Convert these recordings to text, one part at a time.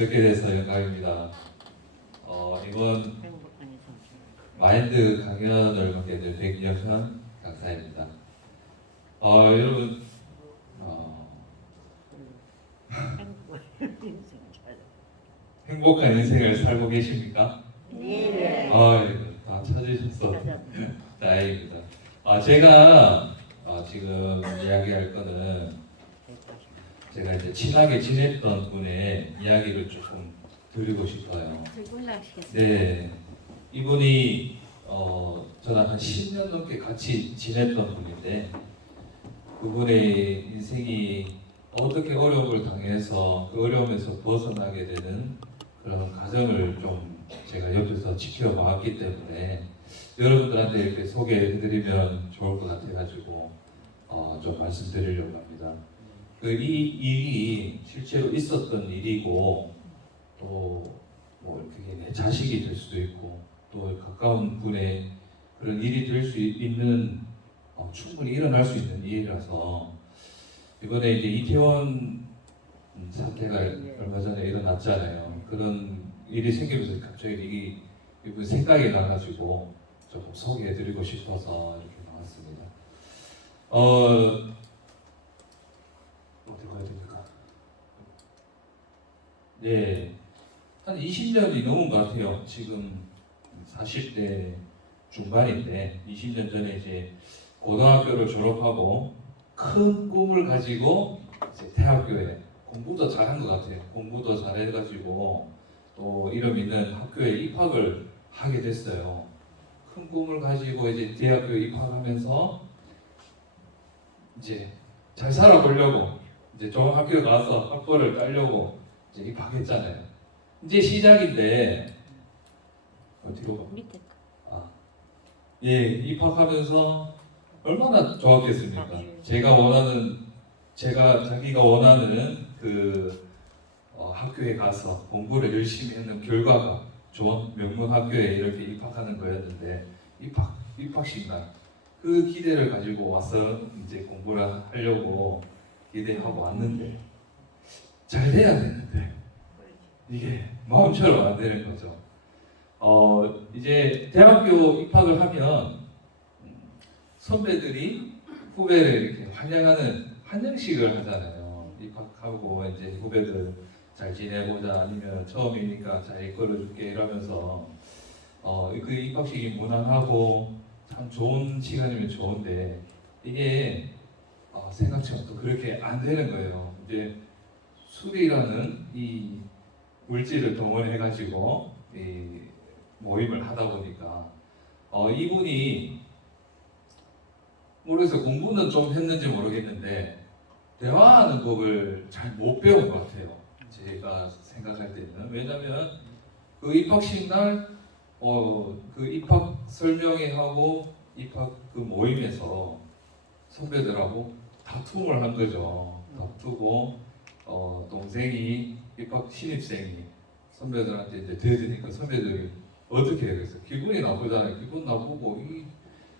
뵙게 돼서 영광입니다. 이번 마인드 강연을 맡게 될 백영현 강사입니다. 여러분 행복한 인생을 살고 계십니까? 네. 다 찾으셨어. 다행입니다. 제가 지금 이야기할 거는 제가 이제 친하게 지냈던 분의 이야기를 조금 드리고 싶어요. 네, 이분이 저랑 한 10년 넘게 같이 지냈던 분인데 그분의 인생이 어떻게 어려움을 당해서 그 어려움에서 벗어나게 되는 그런 과정을 좀 제가 옆에서 지켜봤기 때문에 여러분들한테 이렇게 소개해드리면 좋을 것 같아가지고 좀 말씀드리려고 합니다. 이 일이 실제로 있었던 일이고 또 뭐 그게 내 자식이 될 수도 있고 또 가까운 분의 그런 일이 될 수 있는 충분히 일어날 수 있는 일이라서 이번에 이제 이태원 사태가 얼마 전에 일어났잖아요. 그런 일이 생기면서 갑자기 이분 생각이 나가지고 조금 소개해드리고 싶어서 이렇게 나왔습니다. 어디 가야 됩니까? 네, 한 20년이 넘은 것 같아요. 지금 40대 중반인데 20년 전에 이제 고등학교를 졸업하고 큰 꿈을 가지고 이제 대학교에 공부도 잘한 것 같아요. 공부도 잘해가지고 또 이름 있는 학교에 입학을 하게 됐어요. 큰 꿈을 가지고 이제 대학교에 입학하면서 이제 잘 살아보려고 이제 좋은 학교에 가서 학벌을 따려고 이제 입학했잖아요. 이제 시작인데 어디로 가? 밑에. 예, 입학하면서 얼마나 좋았겠습니까? 자기가 원하는 그 학교에 가서 공부를 열심히 했는 결과가 좋은 명문 학교에 이렇게 입학하는 거였는데 입학식 날 그 기대를 가지고 와서 이제 공부를 하려고 기대하고 왔는데 잘 돼야 되는데 이게 마음처럼 안 되는 거죠. 이제 대학교 입학을 하면 선배들이 후배를 이렇게 환영하는 환영식을 하잖아요. 입학하고 이제 후배들 잘 지내보자 아니면 처음이니까 잘 이끌어줄게 이러면서 그 입학식이 무난하고 참 좋은 시간이면 좋은데 이게 생각처럼 또 그렇게 안 되는 거예요. 이제 술이라는 이 물질을 동원해가지고 이 모임을 하다 보니까 이분이 모르겠어요. 공부는 좀 했는지 모르겠는데 대화하는 법을 잘 못 배운 것 같아요. 제가 생각할 때는. 왜냐하면 그 입학식 날 그 입학 설명회하고 입학 그 모임에서 선배들하고 다툼을 한 거죠. 다투고 동생이 입학 신입생이 선배들한테 이제 대드니까 선배들이 어떻게 해야 되겠어요? 기분이 나쁘잖아요. 기분 나쁘고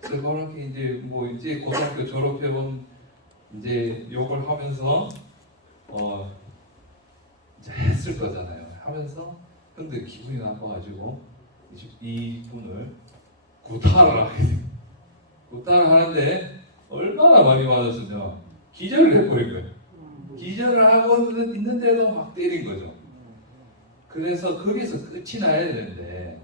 저렇게 이제 뭐 이제 고등학교 졸업해본 이제 욕을 하면서 이제 했을 거잖아요. 하면서 근데 기분이 나빠가지고 이 분을 구타를 하게 돼요. 구타를 하는데 얼마나 많이 맞았으면 기절을 해버린 거예요. 기절을 하고 있는데도 막 때린 거죠. 그래서 거기서 끝이 나야 되는데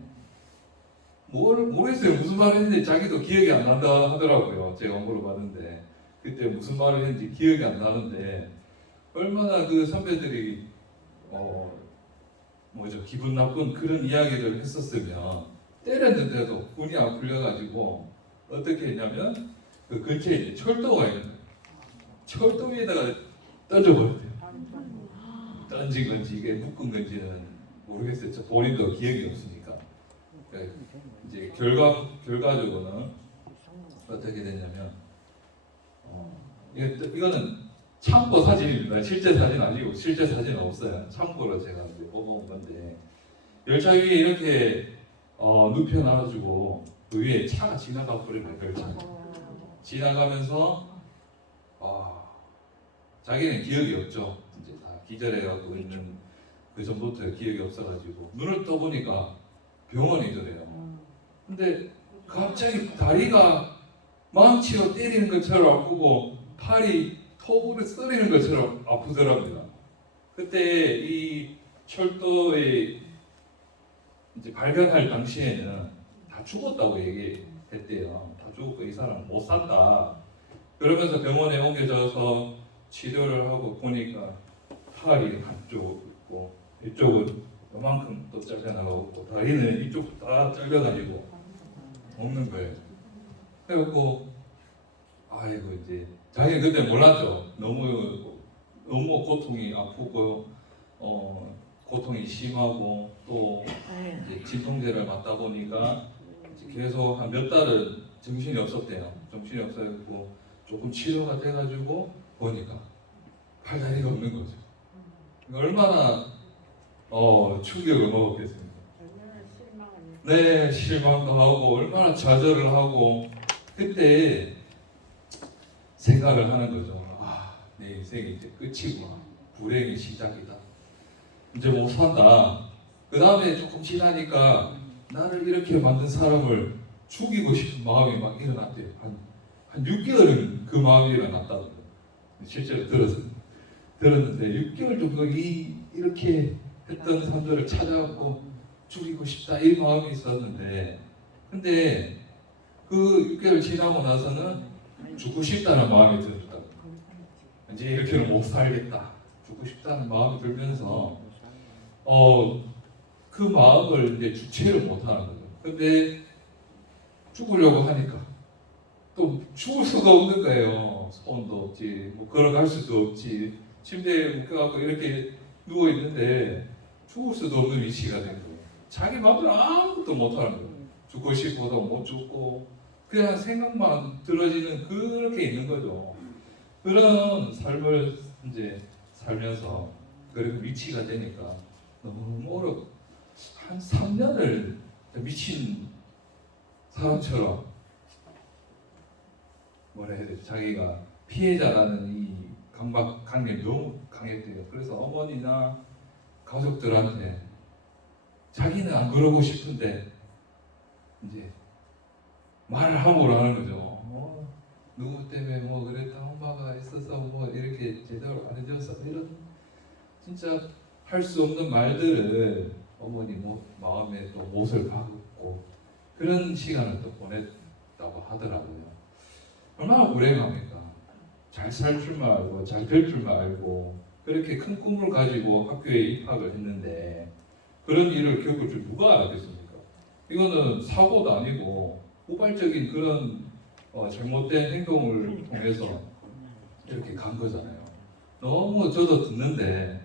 모르겠어요. 무슨 말을 했는지 자기도 기억이 안 난다 하더라고요. 제가 물어봤는데 그때 무슨 말을 했는지 기억이 안 나는데 얼마나 그 선배들이 기분 나쁜 그런 이야기를 했었으면 때렸는데도 분이 안 풀려가지고 어떻게 했냐면 그 근처에 이제 철도가 있는 거예요. 철도 위에다가 던져버렸대요. 던진 건지 이게 묶은 건지는 모르겠어요. 저 본인도 기억이 없으니까. 이제 결과적으로는 어떻게 됐냐면 이거는 참고 사진입니다. 실제 사진 아니고 실제 사진은 없어요. 참고로 제가 이제 뽑아온 건데 열차 위에 이렇게 눕혀놔가지고 그 위에 차가 지나가 버리는 열차 지나가면서 자기는 기억이 없죠. 이제 다 기절해가고 있는 그 전부터 기억이 없어가지고 눈을 떠보니까 병원이더래요. 근데 갑자기 다리가 망치로 때리는 것처럼 아프고 팔이 톱으로 썰리는 것처럼 아프더랍니다. 그때 이 철도에 이제 발견할 당시에는 다 죽었다고 얘기했대요. 다 죽었고 이 사람 못 산다. 그러면서 병원에 옮겨져서 치료를 하고 보니까 팔이 한쪽 있고 이쪽은 요만큼 또 잘려나가고 또 다리는 이쪽 다 잘려다니고 없는 거예요. 그래갖고 아이고 이제 자기는 그때 몰랐죠. 너무 고통이 아프고 고통이 심하고 또 이제 진통제를 맞다 보니까 이제 계속 한 몇 달은 정신이 없었대요. 정신이 없어갖고 조금 치료가 돼가지고 보니까 팔다리가 없는 거죠. 얼마나 충격을 먹었겠습니까? 네, 실망도 하고 얼마나 좌절을 하고 그때 생각을 하는 거죠. 아, 내 인생이 이제 끝이구나. 불행의 시작이다. 이제 못 산다. 그 다음에 조금 지나니까 나를 이렇게 만든 사람을 죽이고 싶은 마음이 막 일어났대요. 한 6개월은 그 마음이 일어났다고 실제로 들었는데 6개월 정도 이렇게 했던 사람들을 찾아가고 죽이고 싶다 이 마음이 있었는데 근데 그 6개월 지나고 나서는 죽고 싶다는 마음이 들었다고. 이제 이렇게는 못 살겠다. 죽고 싶다는 마음이 들면서 그 마음을 이제 주체를 못 하는 거죠. 근데 죽으려고 하니까 또 죽을 수가 없는 거예요. 손도 없지, 뭐 걸어갈 수도 없지, 침대에 묶여갖고 이렇게 누워 있는데 죽을 수도 없는 위치가 된 거예요. 자기 마음대로 아무것도 못 하는 거예요. 죽고 싶어도 못 죽고 그냥 생각만 들어지는 그렇게 있는 거죠. 그런 삶을 이제 살면서 그렇게 위치가 되니까 너무 어렵고 한 3년을 미친 사람처럼 뭐라 해야 되지? 자기가 피해자라는 이 강박관념이 너무 강했대요. 그래서 어머니나 가족들한테 자기는 안 그러고 싶은데 이제 말을 함부로 하는 거죠. 누구 때문에 뭐 그랬다, 엄마가 있어서 뭐 이렇게 제대로 안 해줘서 이런 진짜 할 수 없는 말들을 어머니 뭐 마음에 또 못을 박고 그런 시간을 또 보냈다고 하더라고요. 얼마나 불행합니까? 잘 살 줄만 알고 잘 될 줄만 알고 그렇게 큰 꿈을 가지고 학교에 입학을 했는데 그런 일을 겪을 줄 누가 알겠습니까? 이거는 사고도 아니고 우발적인 그런 잘못된 행동을 통해서 이렇게 간 거잖아요. 너무 저도 듣는데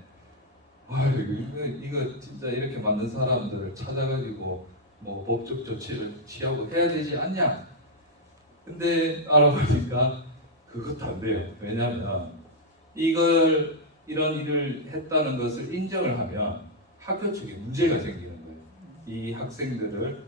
이거 진짜 이렇게 만든 사람들을 찾아가지고 뭐 법적 조치를 취하고 해야 되지 않냐? 근데 알아보니까 그것도 안 돼요. 왜냐하면 이런 일을 했다는 것을 인정을 하면 학교 측에 문제가 생기는 거예요. 이 학생들을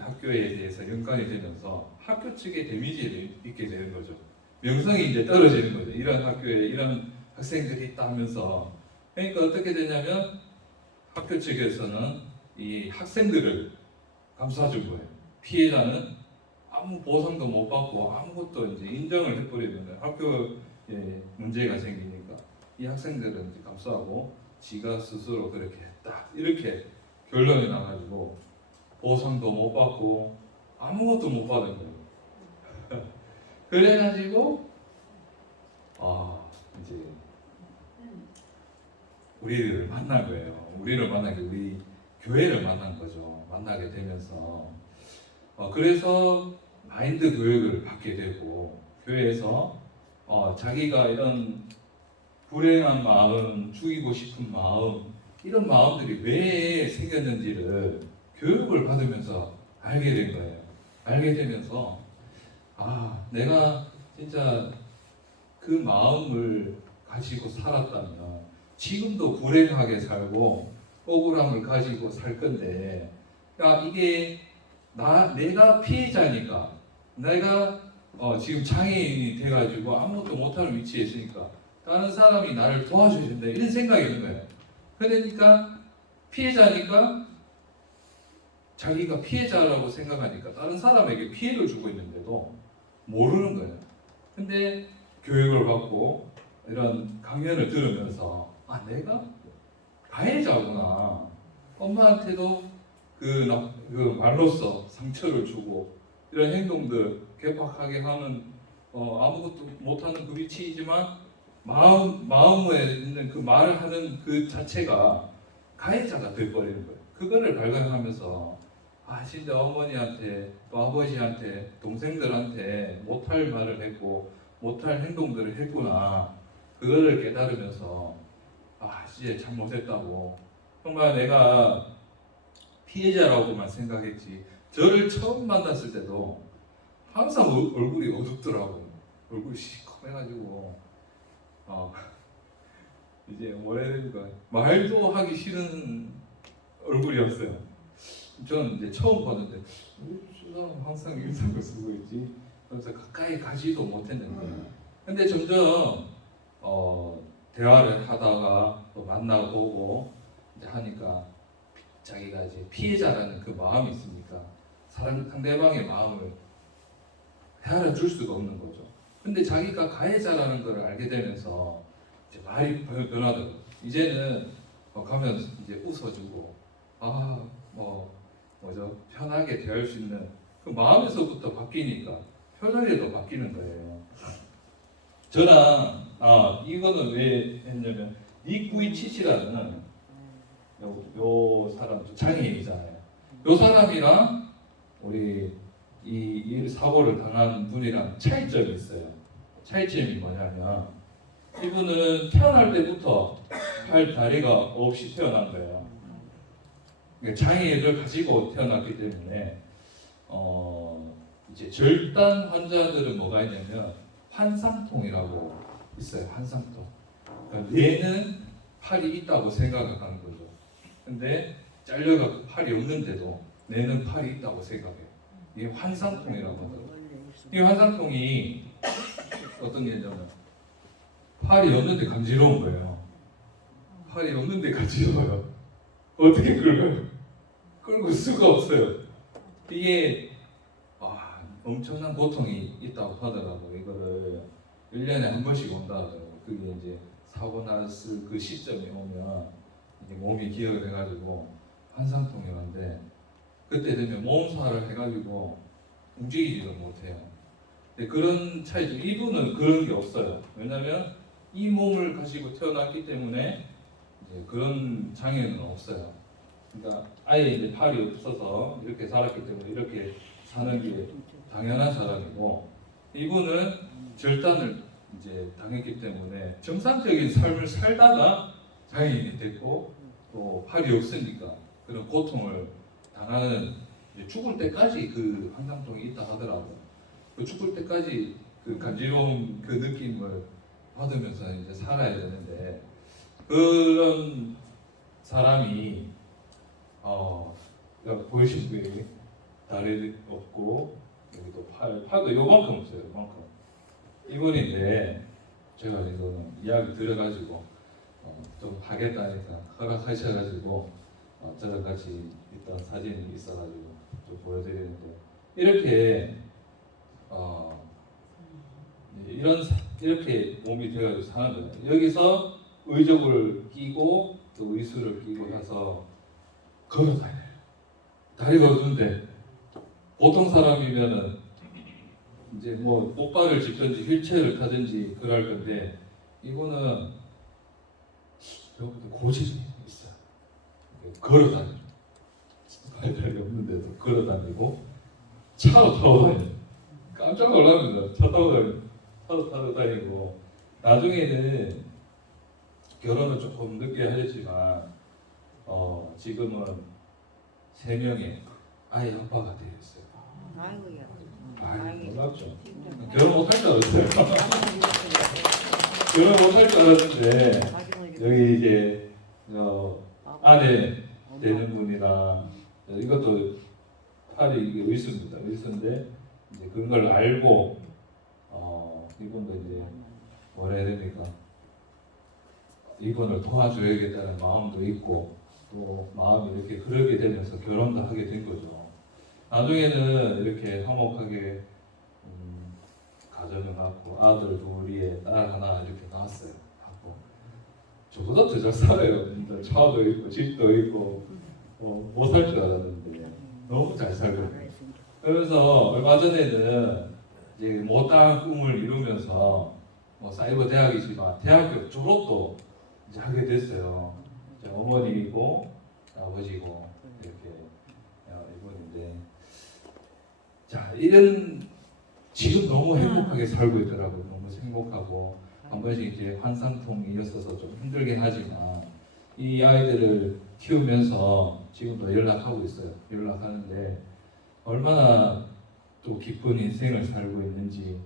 학교에 대해서 연관이 되면서 학교 측에 데미지를 입게 되는 거죠. 명성이 이제 떨어지는 거죠. 이런 학교에 이런 학생들이 있다 하면서 그러니까 어떻게 되냐면 학교 측에서는 이 학생들을 감싸준 거예요. 피해자는 아무 보상도 못 받고 아무것도 이제 인정을 해버리면 학교에 문제가 생기니까 이 학생들은 이제 감싸고 지가 스스로 그렇게 했다 이렇게 결론이 나가지고 보상도 못 받고 아무것도 못 받은 거예요. 그래가지고 이제 우리를 만난 거예요. 우리를 만난 게 우리 교회를 만난 거죠. 만나게 되면서 그래서 마인드 교육을 받게 되고 교회에서 자기가 이런 불행한 마음, 죽이고 싶은 마음 이런 마음들이 왜 생겼는지를 교육을 받으면서 알게 된 거예요. 알게 되면서 내가 진짜 그 마음을 가지고 살았다면 지금도 불행하게 살고 억울함을 가지고 살 건데 그러니까 이게 내가 피해자니까 내가 지금 장애인이 돼가지고 아무것도 못하는 위치에 있으니까 다른 사람이 나를 도와줘야 된다 이런 생각이 있는 거예요. 그러니까 피해자니까 자기가 피해자라고 생각하니까 다른 사람에게 피해를 주고 있는데도 모르는 거예요. 근데 교육을 받고 이런 강연을 들으면서 내가 가해자구나. 엄마한테도 그 말로써 상처를 주고 이런 행동들 개박하게 하는 아무것도 못하는 그 위치이지만 마음에 있는 그 말을 하는 그 자체가 가해자가 돼버리는 거예요. 그거를 발견하면서 진짜 어머니한테 또 아버지한테 동생들한테 못할 말을 했고 못할 행동들을 했구나. 그거를 깨달으면서 진짜 잘못했다고. 정말 내가 피해자라고만 생각했지. 저를 처음 만났을 때도 항상 얼굴이 어둡더라고요. 얼굴이 시커매가지고 이제 뭐라 해야 될까 말도 하기 싫은 얼굴이었어요. 저는 이제 처음 봤는데 저 사람 항상 일상을 쓰고 있지. 그래서 가까이 가지도 못했는데 근데 점점 대화를 하다가 또 만나고 보고 이제 하니까 자기가 이제 피해자라는 그 마음이 있으니까 상대방의 마음을 헤아려 줄 수가 없는 거죠. 근데 자기가 가해자라는 걸 알게 되면서 이제 말이 변하더라고요. 이제는 가면 이제 웃어주고 편하게 대할 수 있는 그 마음에서부터 바뀌니까 표정에도 바뀌는 거예요. 저랑 이거는 왜 했냐면 니쿠이치치라는 요 사람 장애인이잖아요. 요 사람이랑 우리 이 사고를 당한 분이랑 차이점이 있어요. 차이점이 뭐냐면 이분은 태어날 때부터 팔 다리가 없이 태어난 거예요. 장애를 가지고 태어났기 때문에 이제 절단 환자들은 뭐가 있냐면 환상통이라고 있어요. 환상통. 그러니까 뇌는 팔이 있다고 생각을 하는 거죠. 근데 잘려가 팔이 없는데도 뇌는 팔이 있다고 생각해요. 이게 환상통이라고 하더라고요. 이 환상통이 어떤 게 있냐면 팔이 없는데 간지러운 거예요. 팔이 없는데 간지러워요. 어떻게 끌어요? 끌고 수가 없어요. 이게 엄청난 고통이 있다고 하더라고요. 이거를 1년에 한 번씩 온다 하더라고요. 그게 이제 사고 났을 그 시점이 오면 이제 몸이 기억을 해가지고 환상통이 오는데 그때 되면 몸살을 해가지고 움직이지도 못해요. 근데 그런 차이죠. 이분은 그런 게 없어요. 왜냐하면 이 몸을 가지고 태어났기 때문에 이제 그런 장애는 없어요. 그러니까 아예 이제 팔이 없어서 이렇게 살았기 때문에 이렇게 사는 게 당연한 사람이고 이분은 절단을 이제 당했기 때문에 정상적인 삶을 살다가 장애인이 됐고 또 팔이 없으니까 그런 고통을 당하는 죽을 때까지 그 환상통이 있다 하더라고요. 그 죽을 때까지 그 간지러운 그 느낌을 받으면서 이제 살아야 되는데 그런 사람이 보이신 분이 다리 없고 여기도 팔도 요만큼 없어요. 요만큼. 이분인데 제가 이거는 이야기 드려가지고 좀 하겠다니까 허락하셔가지고 저랑 같이 있던 사진이 있어가지고 좀 보여드리는데 이렇게 이렇게 몸이 돼가지고 사는 거예요. 여기서 의족을 끼고 또 의수를 끼고 해서 걸어다녀요. 다리가 없는데 보통 사람이면은 이제 뭐 꽃발을 짚든지 휠체어를 타든지 그럴 건데 이거는 여기도 고집이 있어요. 걸어다녀요. 다리 없는데도 걸어다니고 차로 타고 다녀요. 깜짝 놀랍니다. 차도 타고 다니고 나중에는 결혼을 조금 늦게 하셨지만 지금은 3명의 아이 아빠가 되었어요. 아이고야. 놀랍죠. 결혼 못할 줄 알았어요. 결혼 못할 줄 알았는데 여기 이제 아내 되는 분이랑 이것도 팔이 이게 의수입니다. 의수인데 이제 그런 걸 알고 이분도 이제 뭐라 해야 됩니까? 이분을 도와줘야겠다는 마음도 있고 또 마음이 이렇게 흐르게 되면서 결혼도 하게 된 거죠. 나중에는 이렇게 화목하게 가정을 갖고 아들 둘에 딸 하나 이렇게 낳았어요. 하고 저보다 더 잘 살아요. 진짜 차도 있고 집도 있고 못 살 줄 알았는데 너무 잘 살고 있어요. 그러면서 얼마 전에는 이제 못다한 꿈을 이루면서 사이버 대학이지만 대학교 졸업도 이제 하게 됐어요. 이제 어머니이고 아버지고 이렇게 이분인데 자 이런 지금 너무 행복하게 살고 있더라고요. 너무 행복하고 한 번씩 이제 환상통이었어서 좀 힘들긴 하지만 이 아이들을 키우면서 지금도 연락하고 있어요. 연락하는데 얼마나 또 기쁜 인생을 살고 있는지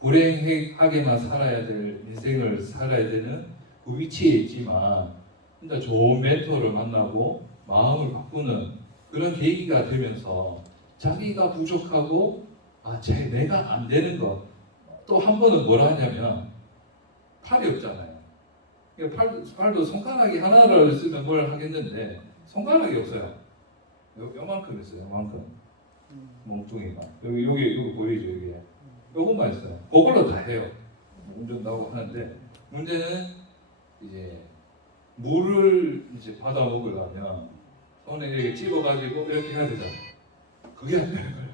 불행하게만 살아야 될 인생을 살아야 되는 그 위치에 있지만 진짜 좋은 멘토를 만나고 마음을 바꾸는 그런 계기가 되면서 자기가 부족하고 내가 안 되는 거 또 한 번은 뭐라 하냐면 팔이 없잖아요. 팔도 손가락이 하나를 쓰면 뭘 하겠는데 손가락이 없어요. 요만큼 있어요. 요만큼 몽둥이가 여기 보이죠 이게 요것만 있어요. 그걸로 다 해요. 운전도 하고 하는데 문제는 이제 물을 이제 받아 먹으려면 손에 이렇게 찝어가지고 이렇게 해야 되잖아요. 그게 안 되는 거예요.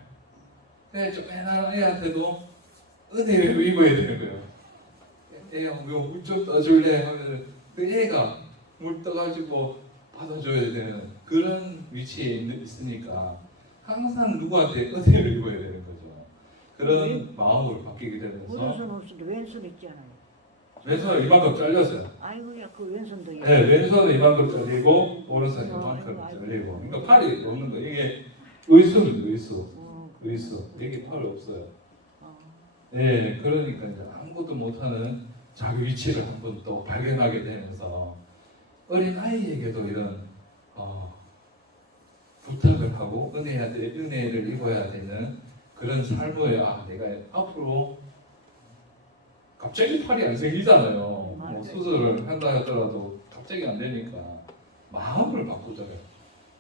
그냥 조그만한 애한테도 은혜를 입어야 되는 거예요. 애가 물 좀 떠줄래 하면 그 애가 물 떠가지고 받아줘야 되는 그런 위치에 있으니까 항상 누구한테 은혜를 입어야 되는 거죠. 그런 마음으로 바뀌게 되면서 오른손 없을 때 왼손 있잖아요. 왼손을 이만큼 잘렸어요. 아이고야 그 왼손도 네, 왼손은 이만큼 잘리고 오른손은 이만큼 잘리고 그러니까 팔이 없는 거 이게 의수입니다. 의수 이게 팔이 없어요. 네, 그러니까 이제 아무것도 못하는 자기 위치를 한번 또 발견하게 되면서 어린 아이에게도 이런 부탁을 하고 은혜를 입어야 되는 그런 삶을 내가 앞으로 갑자기 팔이 안 생기잖아요. 뭐 수술을 한다 하더라도 갑자기 안 되니까 마음을 바꾸잖아요.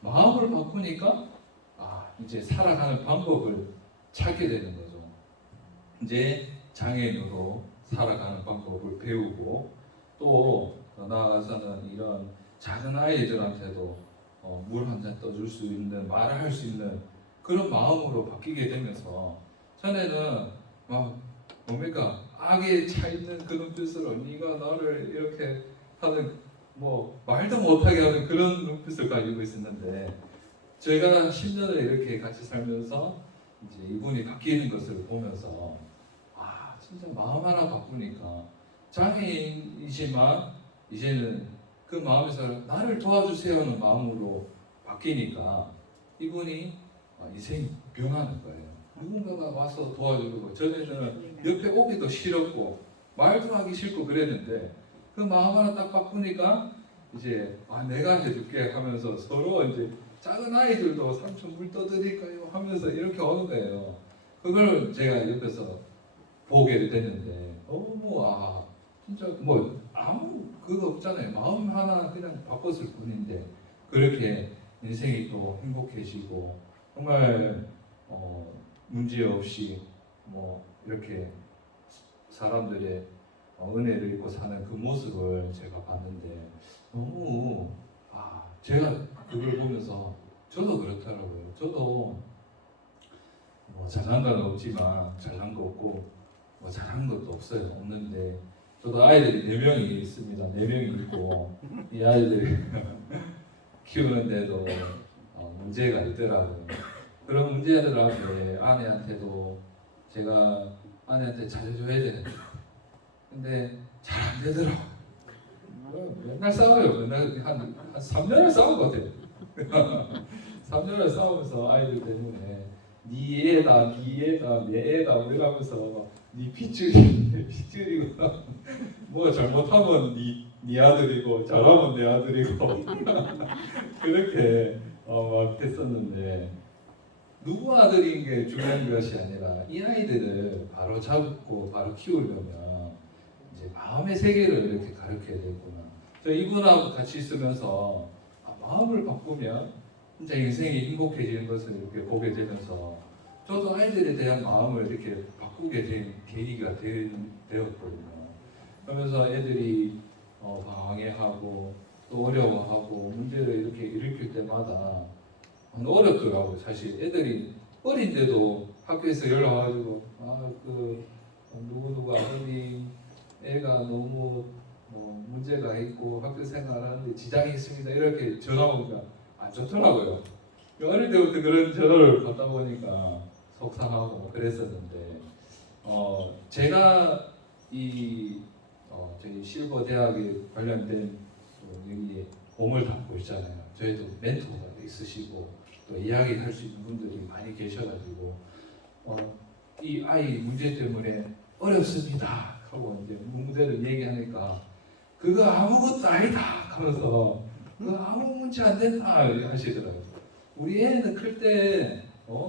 마음을 바꾸니까 이제 살아가는 방법을 찾게 되는 거죠. 이제 장애인으로 살아가는 방법을 배우고 또 더 나아가서는 이런 작은 아이들한테도 물 한 잔 떠줄 수 있는 말을 할 수 있는 그런 마음으로 바뀌게 되면서 전에는 막 뭡니까 악에 차 있는 그 눈빛으로 네가 나를 이렇게 하는 뭐 말도 못하게 하는 그런 눈빛을 가지고 있었는데 저희가 10년을 이렇게 같이 살면서 이제 이분이 바뀌는 것을 보면서 진짜 마음 하나 바꾸니까 장애인이지만 이제는 그 마음에서 나를 도와주세요는 마음으로 바뀌니까 이분이 인생이 변하는 거예요. 누군가가 와서 도와주고 전에는 옆에 오기도 싫었고 말도 하기 싫고 그랬는데 그 마음 하나 딱 바꾸니까 이제 내가 해줄게 하면서 서로 이제 작은 아이들도 삼촌 물 떠드릴까요 하면서 이렇게 오는 거예요. 그걸 제가 옆에서 보게 됐는데 너무 진짜 뭐 아무 그거 없잖아요. 마음 하나 그냥 바꿨을 뿐인데 그렇게 인생이 또 행복해지고 정말 문제 없이 뭐 이렇게 사람들의 은혜를 입고 사는 그 모습을 제가 봤는데 너무 제가 그걸 보면서 저도 그렇더라고요. 저도 뭐 잘난 건 없지만 잘난 거 없고 뭐 잘한 것도 없는데 저도 아이들이 4명이 있습니다. 4명이 있고 이 아이들이 키우는데도 문제가 있더라고요. 그런 문제들 앞에 아내한테도 제가 아내한테 잘해줘야 되는데 근데 잘 안 되더라고요. 맨날 싸워요. 맨날 한 3년을 싸운 것 같아요. 3년을 싸우면서 아이들 때문에 네 애다, 내 애다 이러면서 네 핏줄이고 뭐 잘못하면 네 아들이고 잘하면 내 아들이고 그렇게 막 했었는데 누구 아들인 게 중요한 것이 아니라 이 아이들을 바로 잡고 바로 키우려면 이제 마음의 세계를 이렇게 가르쳐야 되구나. 저 이분하고 같이 있으면서 마음을 바꾸면 진짜 인생이 행복해지는 것을 이렇게 보게 되면서 저도 아이들에 대한 마음을 이렇게 바꾸게 된 계기가 되었거든요. 그러면서 애들이 방해하고 또 어려워하고 문제를 이렇게 일으킬 때마다 어렵더라고요. 사실 애들이 어린데도 학교에서 연락 와가지고 그 누구누구 아버님 애가 너무 문제가 있고 학교 생활하는데 지장이 있습니다 이렇게 전화 오니까 안 좋더라고요. 어릴 때부터 그런 전화를 받다 보니까 속상하고 그랬었는데 제가 저희 실버 대학에 관련된 또 여기에 몸을 담고 있잖아요. 저희도 멘토가 있으시고 또 이야기할 수 있는 분들이 많이 계셔가지고 이 아이 문제 때문에 어렵습니다 하고 이제 문제를 얘기하니까 그거 아무것도 아니다 하면서 그거 아무 문제 안 된다 하시더라고요. 우리 애는 클 때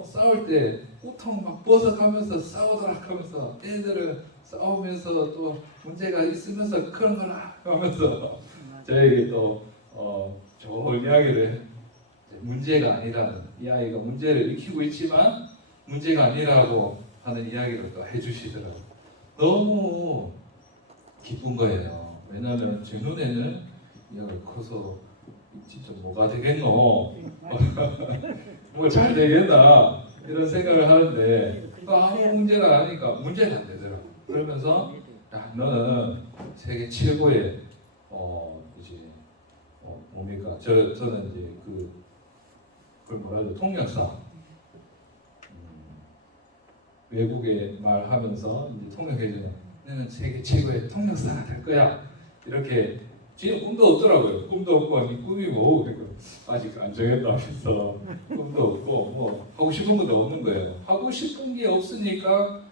싸울 때 우통 막 벗어가면서 싸우더라 하면서 애들은 싸우면서 또 문제가 있으면서 그런 거라 하면서 저에게 또 좋은 이야기를 문제가 아니라는 이 아이가 문제를 익히고 있지만 문제가 아니라고 하는 이야기를 또 해주시더라고요. 너무 기쁜 거예요. 왜냐하면 제 눈에는 이 아이가 커서 진짜 뭐가 되겠노 뭐 잘 되겠나 이런 생각을 하는데 아무 문제가 아니니까 문제가 안 되더라고. 그러면서 야, 너는 세계 최고의 이제 뭡니까 저는 이제 그걸 뭐라 하죠 통역사 외국에 말하면서 이제 통역해주는 너는 세계 최고의 통역사가 될 거야 이렇게 지금 꿈도 없더라고요. 꿈도 없고 아니 꿈이 뭐 아직 안 정했다면서 꿈도 없고 뭐 하고 싶은 것도 없는 거예요. 하고 싶은 게 없으니까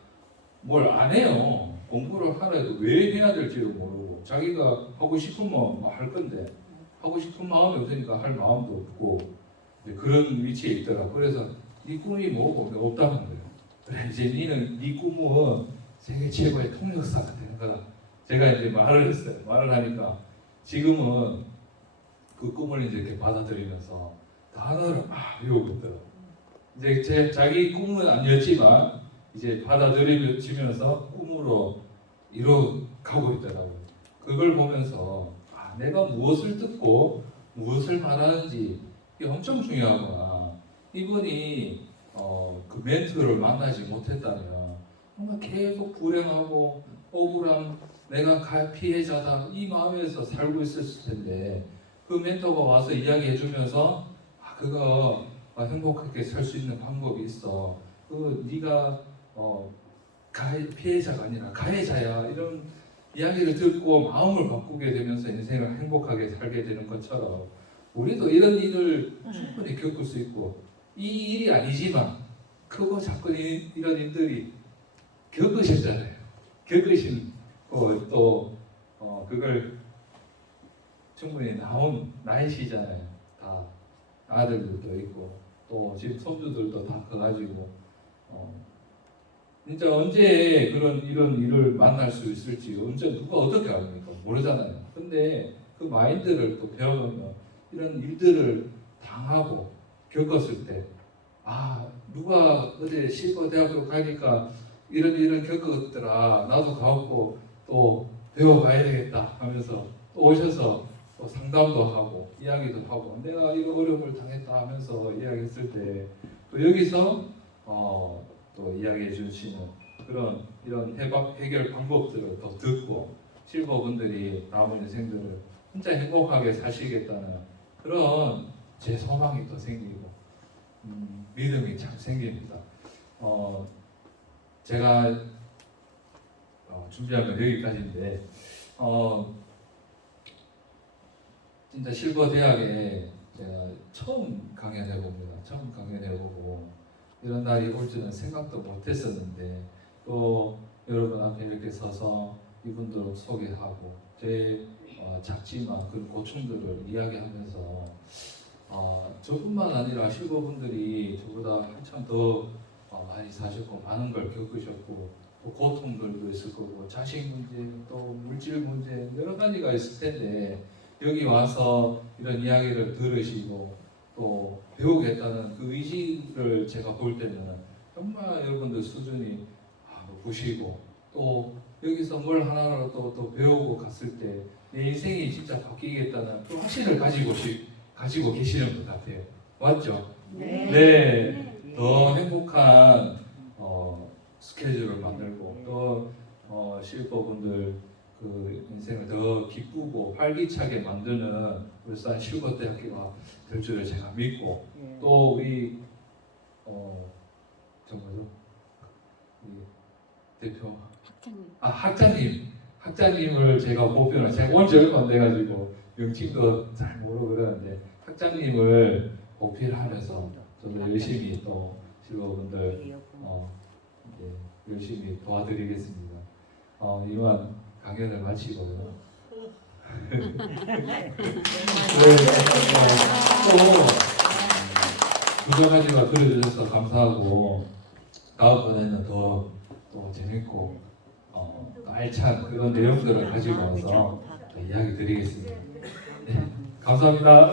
뭘 안 해요. 공부를 하라 해도 왜 해야 될지도 모르고 자기가 하고 싶으면 뭐 할 건데 하고 싶은 마음이 없으니까 할 마음도 없고 그런 위치에 있더라. 그래서 네 꿈이 뭐고 없다는 거예요. 그래 이제 네 꿈은 세계 최고의 통역사가 되는 거다. 제가 이제 말을 했어요. 말을 하니까 지금은 그 꿈을 이제 이렇게 받아들이면서 단어를 막 외우고 있더라고요. 이제 자기 꿈은 아니었지만 이제 받아들이면서 꿈으로 이뤄가고 있더라고요. 그걸 보면서 내가 무엇을 듣고 무엇을 말하는지 이게 엄청 중요하구나. 이분이 그 멘토를 만나지 못했다면 뭔가 계속 불행하고 억울함 내가 피해자다 이 마음에서 살고 있었을 텐데 그 멘토가 와서 이야기해주면서 그거 행복하게 살 수 있는 방법이 있어. 네가 피해자가 아니라 가해자야. 이런 이야기를 듣고 마음을 바꾸게 되면서 인생을 행복하게 살게 되는 것처럼 우리도 이런 일을 충분히 겪을 수 있고 이 일이 아니지만 크고 작은 이런 일들이 겪으셨잖아요. 겪으신 또 그걸 충분히 나온 나이시잖아요. 다 아들들도 있고 또 지금 손주들도 다 커가지고 진짜 언제 이런 일을 만날 수 있을지 언제 누가 어떻게 압니까? 모르잖아요. 근데 그 마인드를 또 배워놓으면 이런 일들을 당하고 겪었을 때 누가 어제 실버 대학교 가니까 이런 겪었더라. 나도 가고 또 배워가야 되겠다 하면서 또 오셔서 또 상담도 하고 이야기도 하고 내가 이런 어려움을 당했다 하면서 이야기했을 때 또 여기서 또 이야기해 주시는 이런 해결 방법들을 더 듣고 실버분들이 남은 인생들을 진짜 행복하게 사시겠다는 그런 제 소망이 또 생기고 믿음이 참 생깁니다. 제가 준비한 건 여기까지인데 진짜 실버 대학에 제가 처음 강연해봅니다. 처음 강연해보고 이런 날이 올 줄은 생각도 못했었는데 또 여러분 앞에 이렇게 서서 이분들을 소개하고 제 작지만 그 고충들을 이야기하면서 저뿐만 아니라 실버분들이 저보다 한참 더 많이 사셨고 많은 걸 겪으셨고 또 고통들도 있을 거고 자식 문제 또 물질 문제 여러 가지가 있을 텐데 여기 와서 이런 이야기를 들으시고 또 배우겠다는 그 의지를 제가 볼 때는 정말 여러분들 수준이 높으시고 또 여기서 뭘 하나라도 또 배우고 갔을 때 내 인생이 진짜 바뀌겠다는 그 확신을 가지고 계시는 것 같아요. 맞죠? 네. 네. 더 행복한 스케줄을 만들고 또 실버분들 그 인생을 더 기쁘고 활기차게 만드는 울산 실버대학교가 될 줄을 제가 믿고 예. 또 우리 정말로 우리 대표 학장님을 제가 보면 제가 온 지 얼마 안 돼가지고 명칭도 잘 모르고 그러는데 학장님을 보필하면서 저도 열심히 또 실버분들 이제 열심히 도와드리겠습니다. 이만 강연을 마치고요. 또 구정하지마 들어주셔서 감사하고 다음번에는 더 재밌고 또 알찬 그런 내용들을 가지고 와서 이야기 드리겠습니다. 네, 감사합니다.